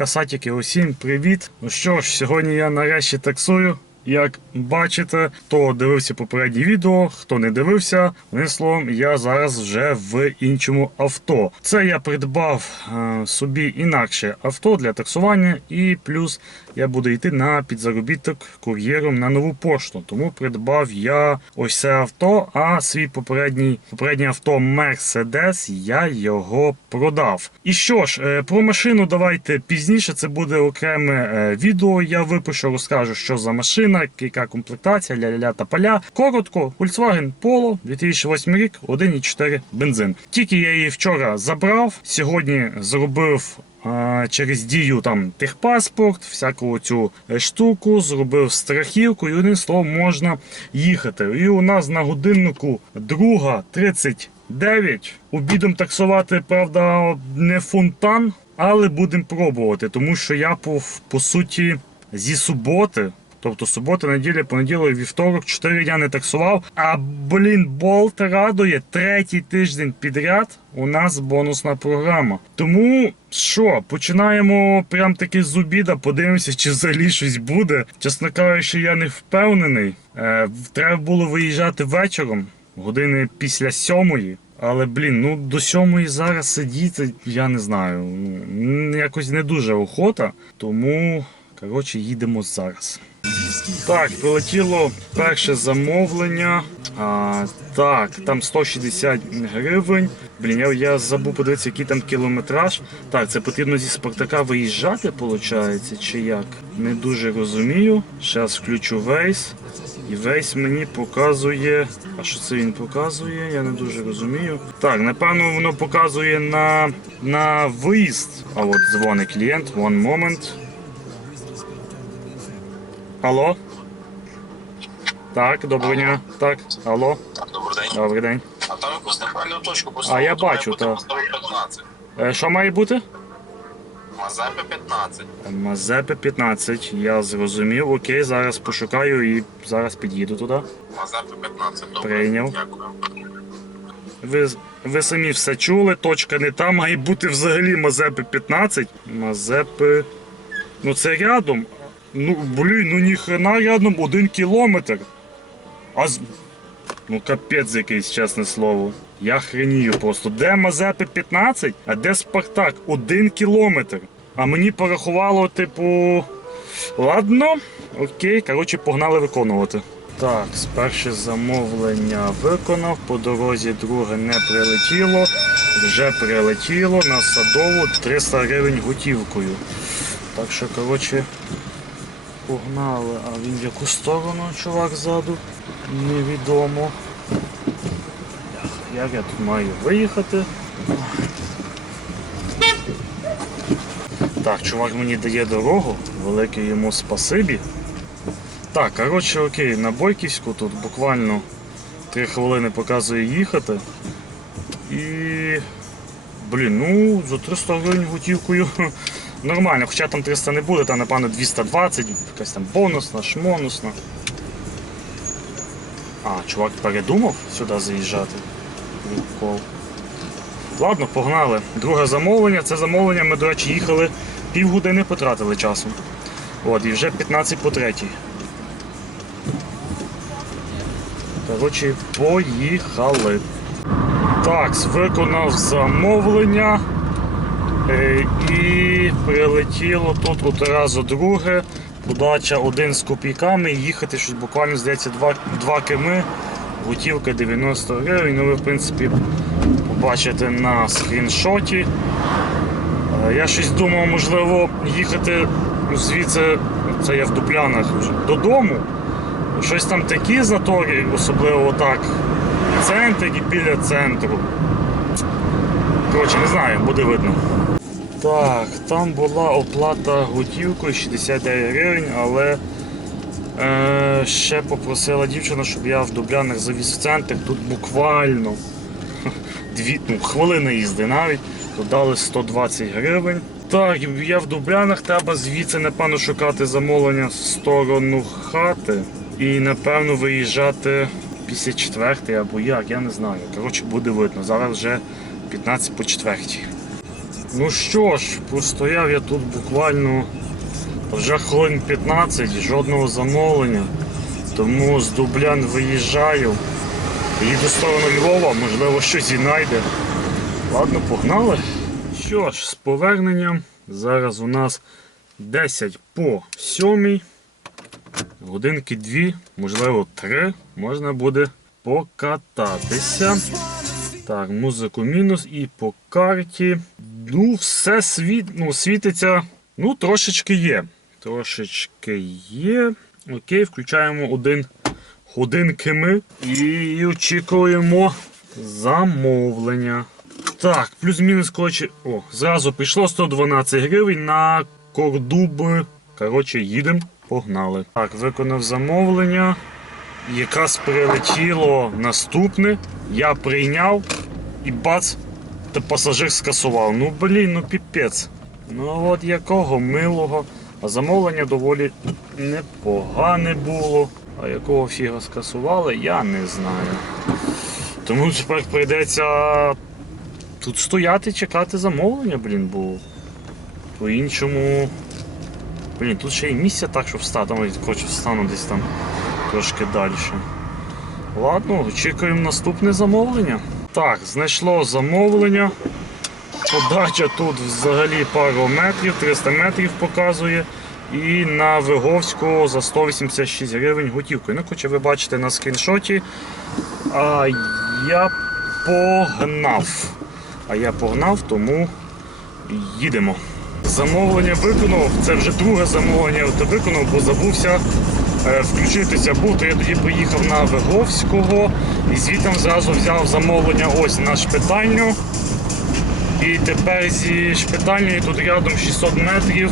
Касатики, усім привіт! Ну що ж, сьогодні я нарешті таксую. Як бачите, хто дивився попереднє відео, хто не дивився, словом, я зараз вже в іншому авто. Це я придбав е, собі інакше авто для таксування, і плюс я буду йти на підзаробіток кур'єром на нову пошту. Тому придбав я ось це авто, а свій попередній попереднє авто Mercedes я його продав. І що ж, е, про машину давайте пізніше. Це буде окреме е, відео. Я випишу, розкажу, що за машина, яка комплектація, ля-ля-ля та поля. Коротко, Volkswagen Polo 2008 рік, 1,4 бензин. Тільки я її вчора забрав. Сьогодні зробив. Через дію там техпаспорт, всяку цю е, штуку, зробив страхівку, і одним словом можна їхати. І у нас на годиннику друга 39. Обідом таксувати, правда, не фонтан, але будемо пробувати, тому що я по, по суті зі суботи. Тобто субота, неділя, понеділок, вівторок, 4 дня не таксував. А блін, болт радує третій тиждень підряд. У нас бонусна програма. Тому що, починаємо прям таки з обіда, подивимося, чи взагалі щось буде. Чесно кажучи, я не впевнений. Е, треба було виїжджати вечором, години після сьомої. Але блін, ну до сьомої зараз сидіти, я не знаю. Ну, якось не дуже охота. Тому, коротше, їдемо зараз. Так, прилетіло перше замовлення. А, так, там 160 гривень. Блін, я, я забув подивитися, який там кілометраж. Так, це потрібно зі Спартака виїжджати, виходить, чи як? Не дуже розумію. Зараз включу вейс. І вейс мені показує. А що це він показує? Я не дуже розумію. Так, напевно, воно показує на, на виїзд. А от дзвонить клієнт, one moment. Алло? Так, доброго дня. Так, алло, Так, добрий день. добрий день. А там якусь нормальну точку А я бачу, так. Е, Що має бути? Мазепи 15. Мазепи 15, я зрозумів. Окей, зараз пошукаю і зараз під'їду туди. Мазепи 15. Добре. Прийняв. Дякую. Ви, ви самі все чули, точка не та, має бути взагалі Мазепи 15. Мазепи. Ну це рядом. Ну, блін, ну ніхрена рядом один кілометр. А з... Ну капець якийсь, чесне слово. Я хренію просто. Де Мазепи 15, а де Спартак? Один кілометр. А мені порахувало, типу. Ладно, окей, коротше, погнали виконувати. Так, перше замовлення виконав, по дорозі друге не прилетіло, вже прилетіло на садову 300 гривень готівкою. Так що, коротше, погнали. А він в яку сторону, чувак ззаду? Невідомо. Як я тут маю виїхати? Так, чувак мені дає дорогу, велике йому спасибі. Так, коротше, окей, на Бойківську тут буквально 3 хвилини показує їхати. І. Блін, ну, за 300 гривень готівкою нормально, хоча там 300 не буде, там напевно 220, якась там бонусна, шмонусна. А, чувак передумав сюди заїжджати. Прикол. Ладно, погнали. Друге замовлення. Це замовлення ми, до речі, їхали півгодини потратили часу. От, і вже 15 по третій. Коротше, поїхали. Так, виконав замовлення. Е, і прилетіло тут одразу друге. Подача один з копійками. Їхати щось буквально здається 2, 2 км. Готівка 90 гривень. Ну ви в принципі побачите на скріншоті. Е, Я щось думав, можливо, їхати звідси, це я в Дуплянах вже, додому. Щось там такі затори, особливо отак. В центрі і біля центру. Коротше, не знаю, буде видно. Так, там була оплата готівкою 69 гривень, але е, ще попросила дівчина, щоб я в Дублянах завіз в центр. Тут буквально дві, ну, хвилини їзди навіть, то дали 120 гривень. Так, я в Дублянах, треба звідси, напевно, шукати замовлення в сторону хати і, напевно, виїжджати після четвертої або як, я не знаю. Коротше, буде видно. Зараз вже 15 по четвертій. Ну що ж, простояв я тут буквально вже хвилин 15, жодного замовлення. Тому з Дублян виїжджаю. Їду в сторону Львова, можливо, щось і знайде. Ладно, погнали. Що ж, з поверненням. Зараз у нас 10 по 7. Годинки 2, можливо, 3. Можна буде покататися. Так, музику мінус і по карті. Ну, все світ, ну, світиться. Ну, трошечки є. Трошечки є. Окей, включаємо один годинки ми і очікуємо замовлення. Так, плюс-мінус, коротше, о, зразу пішло 112 гривень на кордуби. Коротше, їдемо, погнали. Так, виконав замовлення. Якраз прилетіло наступне. Я прийняв і бац, пасажир скасував. Ну блін, ну піпець. Ну от якого милого. А замовлення доволі непогане було. А якого фіга скасували, я не знаю. Тому тепер прийдеться тут стояти, чекати замовлення, блін, бо по-іншому. Блін, тут ще й місця так, щоб встати. Ой, коротше, встану десь там трошки далі. Ладно, очікуємо наступне замовлення. Так, знайшло замовлення. Подача тут взагалі пару метрів, 300 метрів показує. І на Виговську за 186 гривень готівкою. Ну, хоча ви бачите на скріншоті. А я погнав. А я погнав, тому їдемо. Замовлення виконав. Це вже друге замовлення виконав, бо забувся включитися. Був, то я тоді поїхав на Виговського і звідти зразу взяв замовлення ось на шпитальню. І тепер зі шпитальнею тут рядом 600 метрів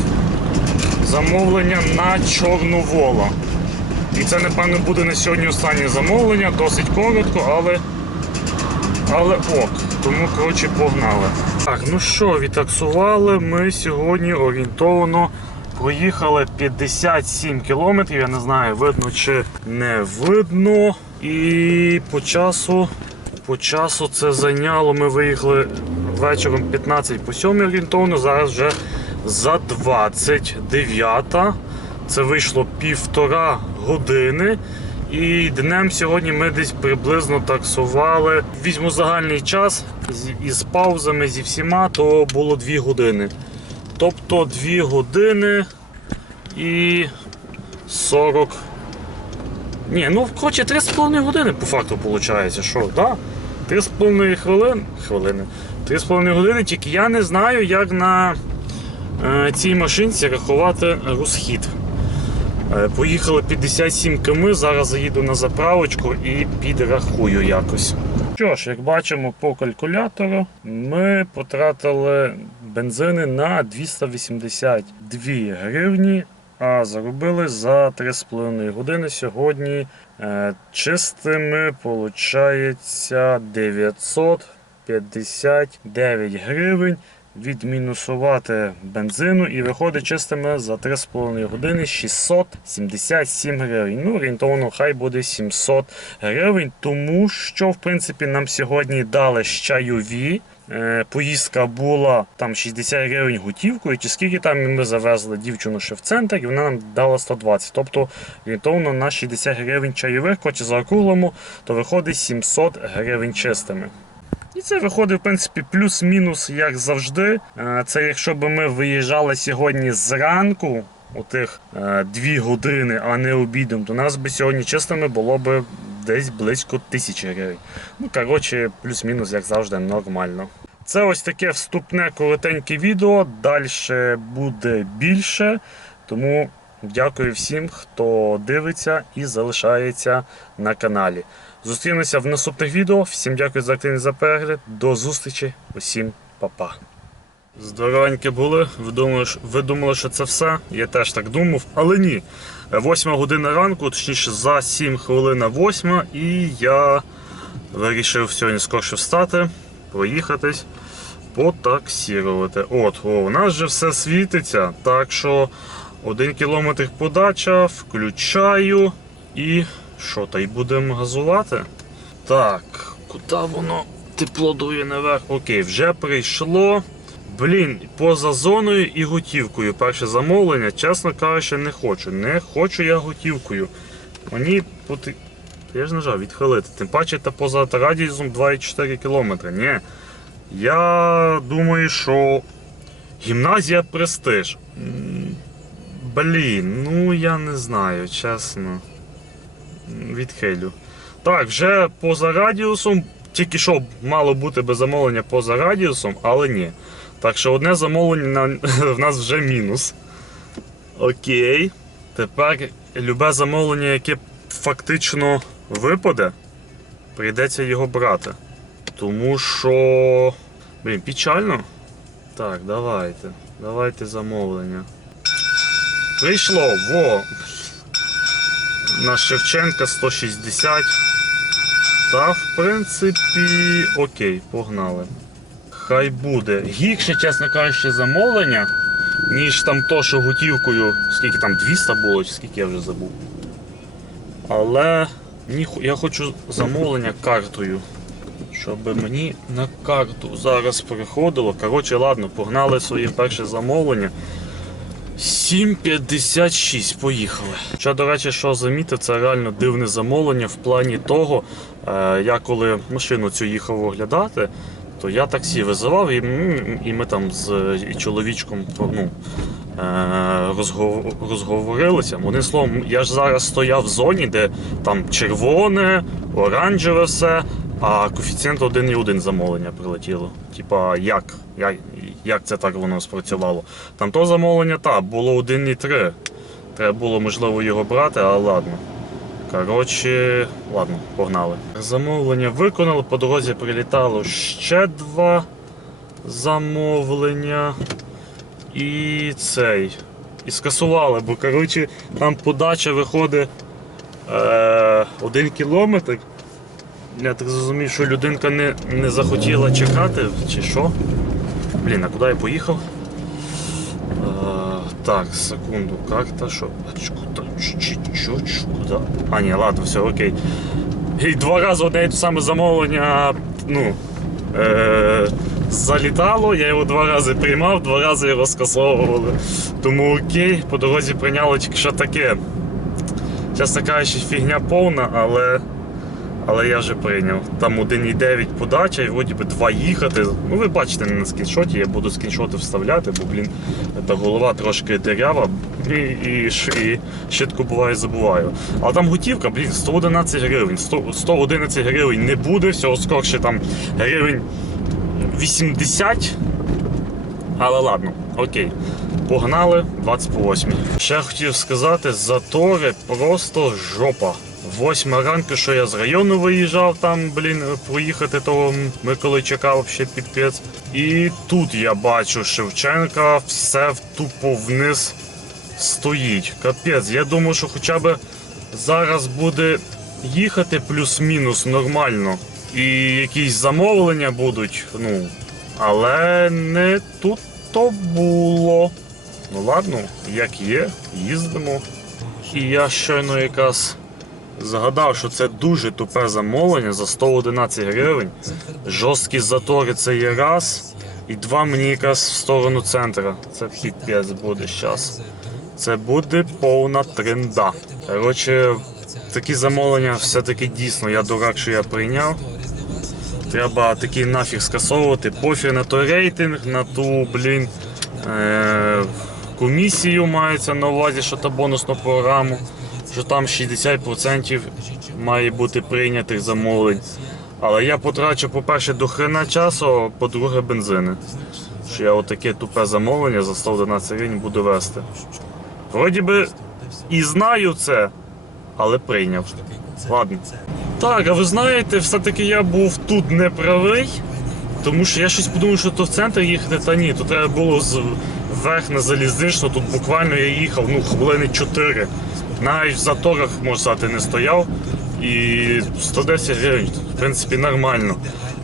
замовлення на Чорновола. І це, напевно, буде на сьогодні останнє замовлення, досить коротко, але але ок. Тому, коротше, погнали. Так, ну що, відтаксували ми сьогодні орієнтовано проїхали 57 кілометрів. Я не знаю, видно чи не видно. І по часу, по часу це зайняло. Ми виїхали вечором 15 по 7 орієнтовно. Зараз вже за 29. Це вийшло півтора години. І днем сьогодні ми десь приблизно таксували. Візьму загальний час із паузами зі всіма, то було 2 години. Тобто 2 години і 40. Ні, ну коротше 3,5 години по факту виходить. Що, да? 3,5 хвилин. хвилини. 3,5 години, тільки я не знаю, як на е, цій машинці рахувати розхід. Е, Поїхали 57 км, зараз заїду на заправочку і підрахую якось. Що ж, як бачимо по калькулятору, ми потратили бензини на 282 гривні, а заробили за 3,5 години сьогодні е, чистими виходить 959 гривень відмінусувати бензину і виходить чистими за 3,5 години 677 гривень. Ну, орієнтовно, хай буде 700 гривень, тому що, в принципі, нам сьогодні дали чайові. Е, Поїздка була там 60 гривень готівкою, чи скільки там ми завезли дівчину ще в центр, і вона нам дала 120. Тобто орієнтовно на 60 гривень чайових, хоч і за округлому, то виходить 700 гривень чистими. І це виходить, в принципі, плюс-мінус, як завжди. Е, Це якщо б ми виїжджали сьогодні зранку, у тих е, дві години, а не обідом, то нас би сьогодні чистими було б десь близько тисячі гривень. Ну, коротше, плюс-мінус, як завжди, нормально. Це ось таке вступне коротеньке відео. Далі буде більше. Тому дякую всім, хто дивиться і залишається на каналі. Зустрінемося в наступних відео. Всім дякую за активний за перегляд. До зустрічі. Усім па-па. Здоровенькі були. Ви думали, ви думали, що це все? Я теж так думав, але ні. Восьма година ранку, точніше за 7 хвилин на восьма, і я вирішив сьогодні скорше встати, проїхатись, потаксірувати. От, о, у нас же все світиться, так що один кілометр подача, включаю і що, та й будемо газувати? Так, куди воно тепло дує наверх? Окей, вже прийшло. Блін, поза зоною і готівкою. Перше замовлення, чесно кажучи, не хочу. Не хочу я готівкою. Мені поти... Я ж нажав відхилити. Тим паче та поза радіусом 2,4 км. Ні. Я думаю, що гімназія престиж. Блін, ну я не знаю, чесно. Відхилю. Так, вже поза радіусом. Тільки що мало бути без замовлення поза радіусом, але ні. Так що одне замовлення в нас вже мінус. Окей. Тепер любе замовлення, яке фактично випаде, прийдеться його брати. Тому що. Блін, печально. Так, давайте. Давайте замовлення. Прийшло, во. На Шевченка 160. Та, в принципі, окей, погнали. Хай буде. Гірше, чесно кажучи, замовлення, ніж там то, що готівкою, скільки там 200 було, чи скільки я вже забув. Але я хочу замовлення картою. Щоб мені на карту зараз приходило. Коротше, ладно, погнали своє перше замовлення. 7,56, поїхали. Ще, до речі, що замітив, це реально дивне замовлення в плані того, е, я коли машину цю їхав оглядати, то я таксі визивав, і, і ми там з і чоловічком ну, е, розговорилися. Одним словом, я ж зараз стояв в зоні, де там червоне, оранжеве все, а коефіцієнт 1,1 замовлення прилетіло. Типа, як? як? Як це так воно спрацювало? Там то замовлення так, було 1,3. Треба було, можливо, його брати, але ладно. Коротше, ладно, погнали. Замовлення виконали, по дорозі прилітало ще два замовлення. І цей. І скасували, бо коротше, там подача виходить е, один кілометр. Я так зрозумів, що людинка не, не захотіла чекати, чи що. Блін, а куди я поїхав? Так, секунду, карта, що. А ч- куди? А, ні, ладно, все, окей. І два рази одне і те саме замовлення, ну. Е, залітало, я його два рази приймав, два рази його скасовували. Тому окей, по дорозі прийняло тільки що таке. Чесно кажучи, фігня повна, але. Але я вже прийняв. Там 1,9 подача і вроді би 2 їхати. Ну ви бачите на скріншоті, я буду скріншоти вставляти, бо, блін, та голова трошки дерява і, і, і швидко буває забуваю. Але там готівка, блін, 111 гривень. 100, 111 гривень не буде, всього скорше там гривень 80. Але ладно, окей. Погнали 20 по 8. Ще хотів сказати, затори просто жопа. Восьма ранку, що я з району виїжджав, там, блін, проїхати того ми коли чекав ще підпець. І тут я бачу Шевченка, все тупо вниз стоїть. Капець, я думаю, що хоча б зараз буде їхати плюс-мінус нормально. І якісь замовлення будуть, ну. Але не тут то було. Ну ладно, як є, їздимо. І я щойно якраз згадав, що це дуже тупе замовлення за 111 гривень. Жорсткі затори це є раз. І два мені якраз в сторону центра. Це піпець буде зараз. Це буде повна тренда. Коротше, такі замовлення все-таки дійсно я дурак, що я прийняв. Треба такий нафіг скасовувати. Пофіг на той рейтинг, на ту, блін, е- комісію мається на увазі, що та бонусну програму, що там 60% має бути прийнятих замовлень. Але я потрачу, по-перше, до хрена часу, по-друге, бензини. Що я отаке тупе замовлення за 111 гривень буду вести. Вроді би і знаю це, але прийняв. Ладно. Так, а ви знаєте, все-таки я був тут не правий, тому що я щось подумав, що то в центр їхати, та ні, то треба було з вверх на залізничну, тут буквально я їхав ну, хвилини 4. Навіть в заторах, можна сказати, не стояв. І 110 гривень, в принципі, нормально.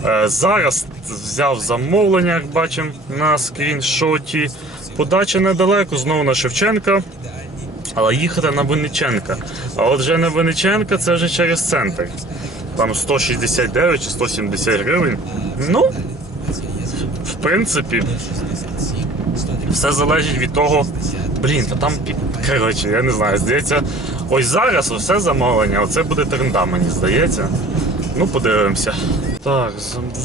Е, зараз взяв замовлення, як бачимо на скріншоті. Подача недалеко, знову на Шевченка. Але їхати на Винниченка. А от вже на Винниченка це вже через центр. Там 169 чи 170 гривень. Ну, в принципі, все залежить від того. Блін, та там коротше, я не знаю, здається, ось зараз все замовлення, оце буде тренда, мені здається. Ну, подивимося. Так,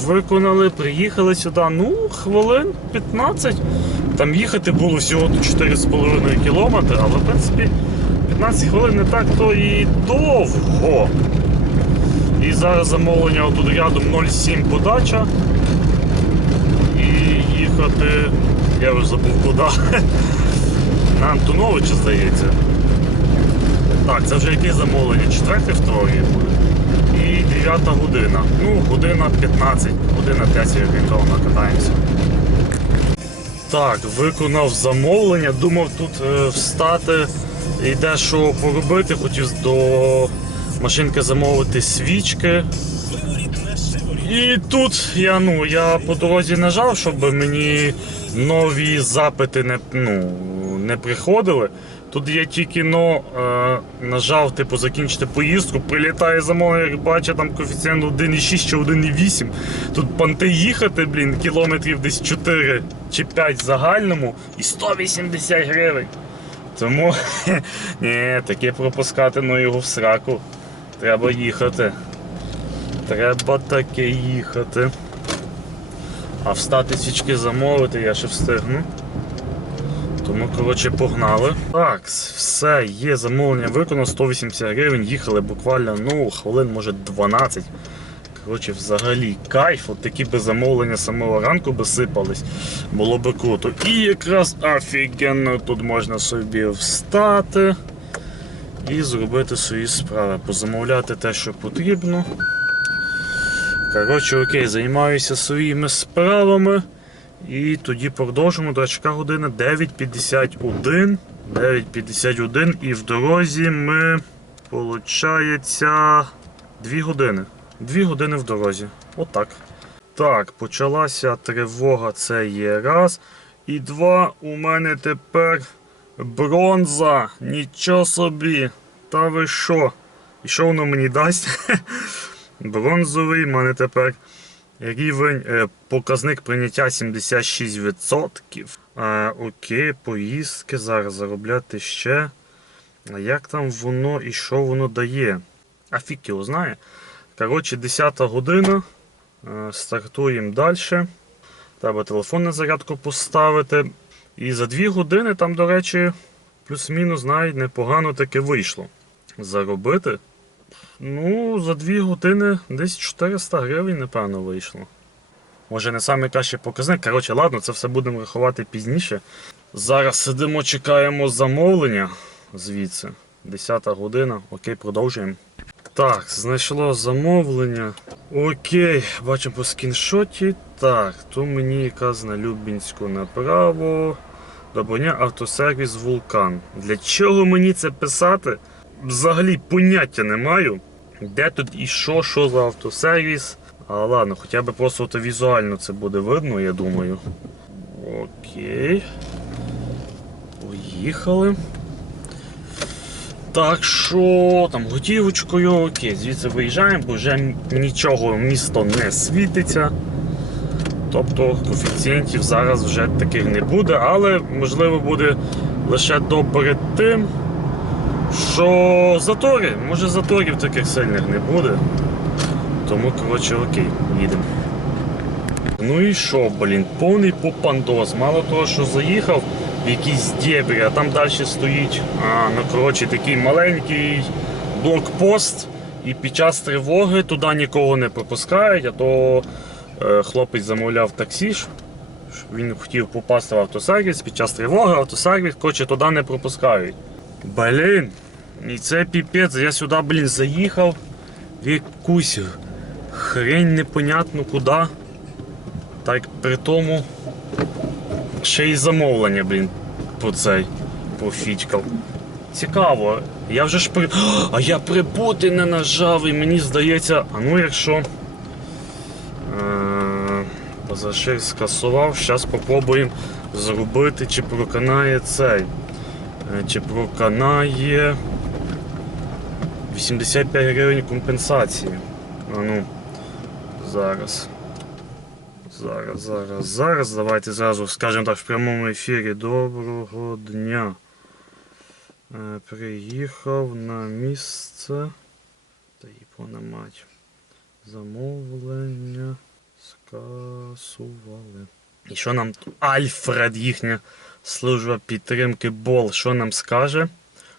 виконали, приїхали сюди. Ну, хвилин 15. Там їхати було всього 4,5 кілометри, але в принципі 15 хвилин не так то і довго. І зараз замовлення отут рядом 0,7 подача. І їхати. Я вже забув куди. На Антоновича, здається. Так, це вже яке замовлення? Четверте буде. І 9 година. Ну, година 15, година 5 орієнтовно катаємося. Так, виконав замовлення, думав тут е, встати і дещо поробити. Хотів до машинки замовити свічки. І тут я, ну, я по дорозі нажав, щоб мені нові запити не, ну, не приходили. Тут я тільки но, е, нажав, типу, закінчити поїздку, прилітає замовлення, як бачу, там коефіцієнт 1,6 чи 1,8. Тут панти їхати, блін, кілометрів десь 4 чи 5 в загальному і 180 гривень. Тому ні, таке пропускати ну його в сраку. Треба їхати. Треба таке їхати. А встати свічки замовити я ще встигну. Тому, коротше, погнали. Так, все, є замовлення виконано, 180 гривень, їхали буквально, ну, хвилин, може 12. Коротше, взагалі кайф, от такі би замовлення самого ранку би сипались, було би круто. І якраз офігенно тут можна собі встати і зробити свої справи, позамовляти те, що потрібно. Коротше, окей, займаюся своїми справами. І тоді продовжимо. До речі, година 9.51. 9.51 і в дорозі ми, получається, 2 години. 2 години в дорозі. Отак. Так, почалася тривога, це є раз. І два, у мене тепер бронза. Нічого собі. Та ви що? І що воно мені дасть? Бронзовий, у мене тепер рівень, показник прийняття 76%. Е, окей, поїздки зараз заробляти ще. А як там воно і що воно дає? А фік його знає. Коротше, 10 година. Стартуємо далі. Треба телефон на зарядку поставити. І за 2 години там, до речі, плюс-мінус навіть непогано таке вийшло. Заробити. Ну, за 2 години десь 400 гривень, напевно, вийшло. Може, не найкращий показник. Коротше, ладно, це все будемо рахувати пізніше. Зараз сидимо, чекаємо замовлення звідси. 10 година. Окей, продовжуємо. Так, знайшло замовлення. Окей, бачимо по скіншоті. Так, то мені якраз на Любінську направо. Доброня автосервіс Вулкан. Для чого мені це писати? Взагалі поняття не маю. Де тут і що, що за автосервіс. А ладно, хоча б просто то візуально це буде видно, я думаю. Окей. Поїхали. Так що там готівочкою, окей, звідси виїжджаємо, бо вже нічого місто не світиться. Тобто коефіцієнтів зараз вже таких не буде, але можливо буде лише до перед тим, що затори, може заторів таких сильних не буде. Тому, коротше, окей, їдемо. Ну і що, блін, повний попандос. Мало того, що заїхав в якісь дебрі, а там далі стоїть, а, ну коротше, такий маленький блокпост. І під час тривоги туди нікого не пропускають, а то е, хлопець замовляв таксі. Він хотів попасти в автосервіс під час тривоги, автосервіс, коротше, туди не пропускають. Блін, і це піпець, я сюди, блін, заїхав в якусь хрень непонятно куди. Так при тому ще й замовлення, блін, по цей пофічкав. Цікаво. Я вже ж при. А я прибути не нажав і мені здається, а ну якщо. Е... Пасажир скасував, зараз спробуємо зробити, чи проканає цей. Е, Чи проканає 85 гривень компенсації. А ну, зараз. Зараз, зараз, зараз. Давайте зразу скажемо так в прямому ефірі. Доброго дня. Е, приїхав на місце. Та їпона мать. Замовлення скасували. І що нам Альфред, їхня служба підтримки Бол, що нам скаже?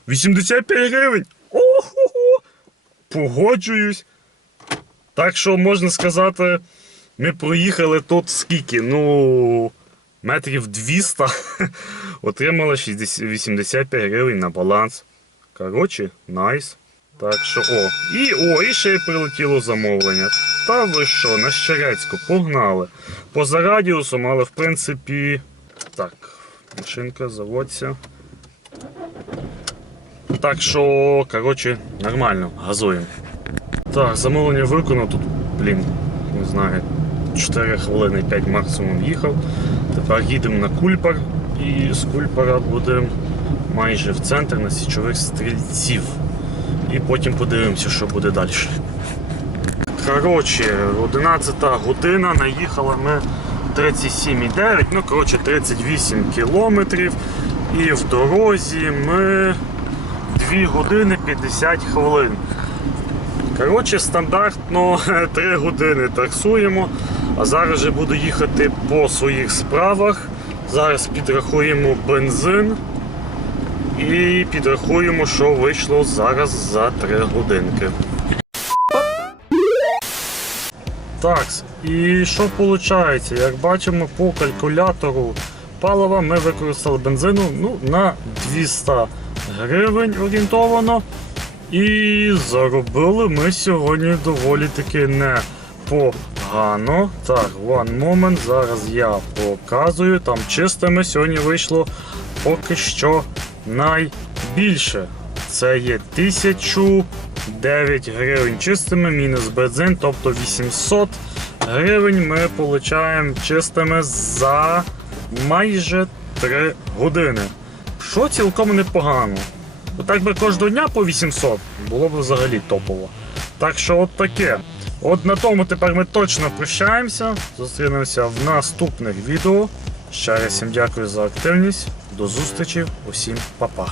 85 гривень! Ого! Погоджуюсь. Так що можна сказати, ми проїхали тут скільки? Ну, метрів 200. Отримали 60, 85 гривень на баланс. Коротше, найс. Так що, о. І о, і ще й прилетіло замовлення. Та ви що, на Щерецьку, погнали. Поза радіусом, але в принципі. Так, машинка, заводься. Так що, коротше, нормально, газуємо. Так, замовлення виконано тут, блін, не знаю, 4 хвилини 5 максимум їхав. Тепер їдемо на кульпар і з кульпара будемо майже в центр на січових стрільців. І потім подивимося, що буде далі. Коротше, 11 година, наїхали ми 37,9, ну коротше 38 кілометрів. І в дорозі ми 2 години 50 хвилин. Коротше, стандартно 3 години таксуємо, а зараз же буду їхати по своїх справах. Зараз підрахуємо бензин і підрахуємо, що вийшло зараз за 3 годинки. Так, і що виходить? Як бачимо по калькулятору палива ми використали бензину ну, на 200 гривень орієнтовано. І заробили ми сьогодні доволі таки непогано. Так, one moment, зараз я показую. Там чистими сьогодні вийшло поки що найбільше. Це є 1009 гривень чистими, мінус бензин, тобто 800 гривень ми отримуємо чистими за майже 3 години. Що цілком непогано. Так би кожного дня по 800 було б взагалі топово. Так що от таке. От на тому тепер ми точно прощаємося. Зустрінемося в наступних відео. Ще раз всім дякую за активність. До зустрічі, усім па-па.